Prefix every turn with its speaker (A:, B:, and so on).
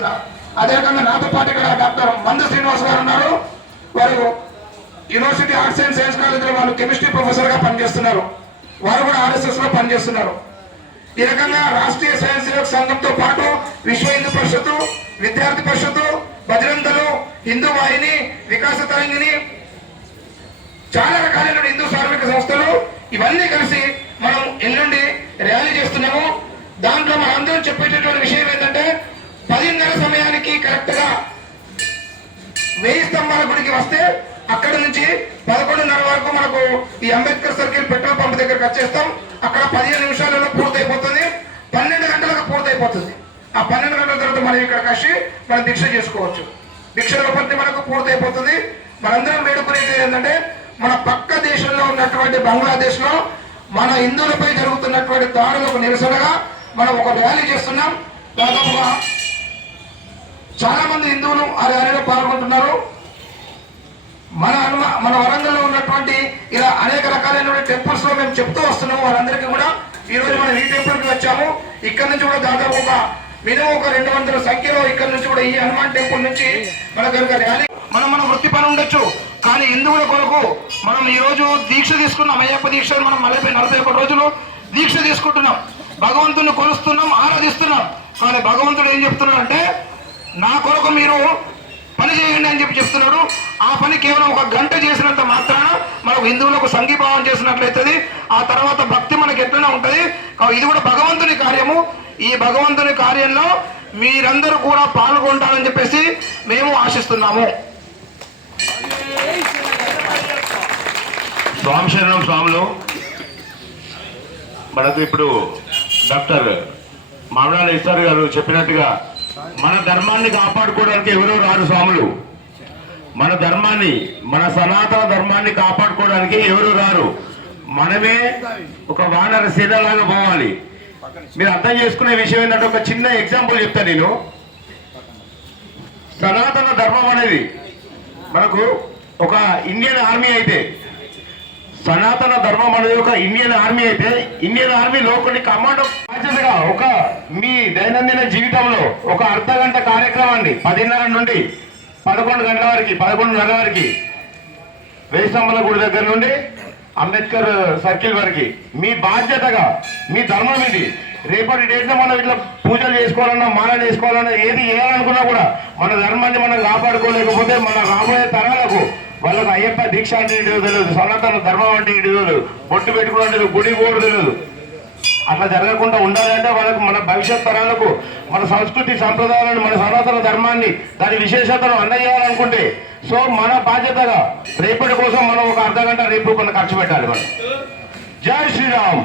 A: చేస్తున్నా అదే రకంగా నాతో పాటు ఇక్కడ డాక్టర్ మంద శ్రీనివాస్ గారు ఉన్నారు. వారు యూనివర్సిటీ ఆర్ట్స్ అండ్ సైన్స్ కాలేజీలో వాళ్ళు కెమిస్ట్రీ ప్రొఫెసర్గా పనిచేస్తున్నారు. వారు కూడా ఆర్ఎస్ఎస్లో పనిచేస్తున్నారు. ఈ రకంగా రాష్ట్రీయ స్వయం సంఘంతో పాటు విశ్వ హిందూ పరిషత్తు విద్యార్థి పరిషత్తు భజరంతలు హిందూ వాహిని వికాస తరంగిణి చాలా రకాలైన హిందూ కార్మిక సంస్థలు ఇవన్నీ కలిసి మనం ఎల్లుండి ర్యాలీ చేస్తున్నాము. దాంట్లో మనందరం చెప్పేటటువంటి విషయం ఏంటంటే పదిన్నర సమయానికి కరెక్ట్గా వెయ్యి స్తంభాల గుడికి వస్తే అక్కడ నుంచి పదకొండున్నర వరకు మనకు ఈ అంబేద్కర్ సర్కిల్ పెట్రోల్ పంప్ దగ్గరకు వచ్చేస్తాం. అక్కడ పదిహేను నిమిషాలలో పూర్తయిపోతుంది. పన్నెండు గంటలకు పూర్తయిపోతుంది. ఆ పన్నెండు గంటల తర్వాత మనం ఇక్కడికి వచ్చి మనం దీక్ష చేసుకోవచ్చు. దీక్ష పట్టి మనకు పూర్తయిపోతుంది. మనందరం వేడుకునేది ఏంటంటే మన పక్క దేశంలో ఉన్నటువంటి బంగ్లాదేశ్లో మన హిందువులపై జరుగుతున్నటువంటి దాడులకు నిరసనగా మనం ఒక ర్యాలీ చేస్తున్నాం. దాదాపుగా చాలా మంది హిందువులు ఆ ర్యాలీలో పాల్గొంటున్నారు. మన మన వరంగల్లో ఉన్నటువంటి ఇలా అనేక రకాలైన టెంపుల్స్లో మేము చెప్తూ వస్తున్నాము. వాళ్ళందరికీ కూడా ఈ రోజు మనం ఈ టెంపుల్కి వచ్చాము. ఇక్కడ నుంచి కూడా దాదాపు ఒక మినిమం ఒక రెండు వందల సంఖ్యలో ఇక్కడ నుంచి కూడా ఈ హనుమాన్ టెంపుల్ నుంచి మన కనుక ర్యాలీ మనం మన వృత్తి పని ఉండొచ్చు. కానీ హిందువుల కొరకు మనం ఈ రోజు దీక్ష తీసుకున్నాం. అయ్యప్ప దీక్ష మనం నలభై నలభై ఒకటి రోజులు దీక్ష తీసుకుంటున్నాం. భగవంతుని కొలుస్తున్నాం ఆరాధిస్తున్నాం. కానీ భగవంతుడు ఏం చెప్తున్నాడు అంటే నా కొరకు మీరు పని చేయండి అని చెప్పి చెప్తున్నాడు. ఆ పని కేవలం ఒక గంట చేసినంత మాత్రాన మనకు హిందువులకు సంఘీభావం చేసినట్లయితుంది. ఆ తర్వాత భక్తి మనకి ఎట్లనే ఉంటుంది. ఇది కూడా భగవంతుని కార్యము. ఈ భగవంతుని కార్యంలో మీరందరూ కూడా పాల్గొంటారని చెప్పేసి మేము ఆశిస్తున్నాము.
B: స్వామి శరణం స్వాములు. మనకు ఇప్పుడు డాక్టర్ మామిడాల ఇస్తారు గారు చెప్పినట్టుగా మన ధర్మాన్ని కాపాడుకోవడానికి ఎవరో రారు స్వాములు. మన ధర్మాన్ని మన సనాతన ధర్మాన్ని కాపాడుకోవడానికి ఎవరు రారు. మనమే ఒక వానర సేనలాగా పోవాలి. మీరు అర్థం చేసుకునే విషయం ఏంటంటే ఒక చిన్న ఎగ్జాంపుల్ చెప్తా నేను. సనాతన ధర్మం అనేది మనకు ఒక ఇండియన్ ఆర్మీ అయితే సనాతన ధర్మం అనేది ఒక ఇండియన్ ఆర్మీ అయితే ఇండియన్ ఆర్మీలో కొన్ని కమాండో బాధ్యతగా ఒక మీ దైనందిన జీవితంలో ఒక అర్ధ గంట కార్యక్రమాన్ని పదిన్నర నుండి పదకొండు గంటల వరకు పదకొండున్నర వరకు. వేసమ్మల గుడి దగ్గర నుండి అంబేద్కర్ సర్కిల్ వరకు. మీ బాధ్యతగా మీ ధర్మం ఇది. రేపటి డేట్లో మనం ఇట్లా పూజలు చేసుకోవాలన్నా మాలలు వేసుకోవాలన్నా ఏది చేయాలనుకున్నా కూడా మన ధర్మాన్ని మనం కాపాడుకోలేకపోతే మన రాబోయే తరాలకు వాళ్ళకు అయ్యప్ప దీక్ష అంటే తెలియదు. సనాతన ధర్మం అంటే తెలియదు. బొట్టు పెట్టుకోవడం తెలియదు గుడి కూడా తెలియదు. అట్లా జరగకుండా ఉండాలంటే వాళ్ళకు మన భవిష్యత్ తరాలకు మన సంస్కృతి సంప్రదాయాలను మన సనాతన ధర్మాన్ని దాని విశేషతను అందజేయాలనుకుంటే సో మన బాధ్యతగా రేపటి కోసం మనం ఒక అర్ధ గంట రేపు కొన్ని ఖర్చు పెట్టాలి మనం. జై శ్రీరామ్.